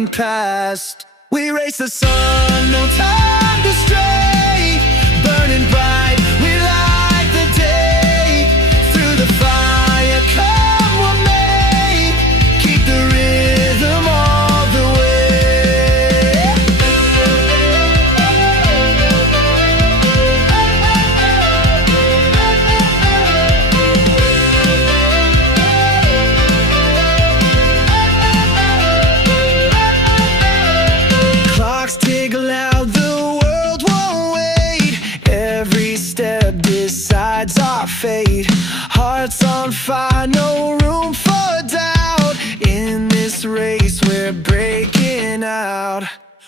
running past. We race the sun, no time to stray. Burning bright, we light the day. Through the fire, come what may. Keep the rhythm all the way. Clocks tick loud, the world won't wait. Every step decides our fate. Hearts on fire, no room for doubt. In this race we're breaking out.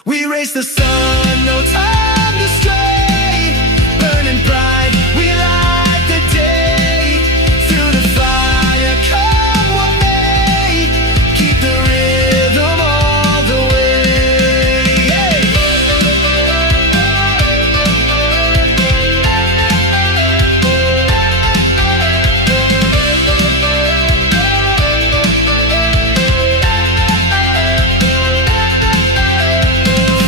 We race the sun, no time to stray. Burning bright, we light the day. Through the fire, come what may. Keep the rhythm all the way. Hey!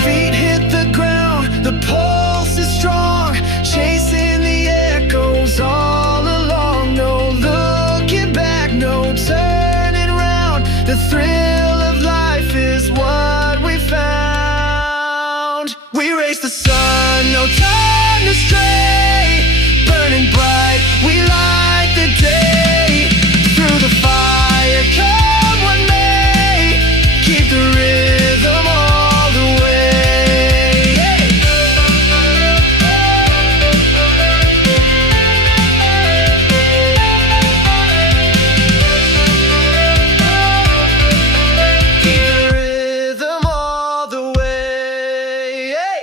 Feet hit the ground, the pulse is strong. Chasing the echoes all along. No looking back, no turning round. The thrill of life is what we found. We race the sun, no time to stray. Burning bright, we light the day. Through the fire, come what may. Keep the rhythm all the way. Hey! Keep the rhythm all the way. Hey!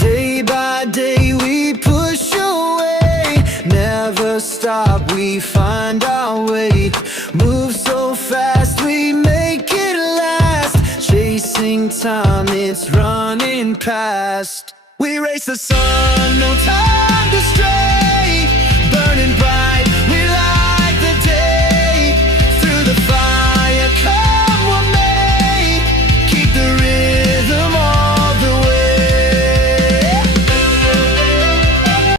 Day by day we push away. Never stop, we find our way. Move so fast, we make it last. Chasing time, it's running past. We race the sun, no time to stray. Burning bright,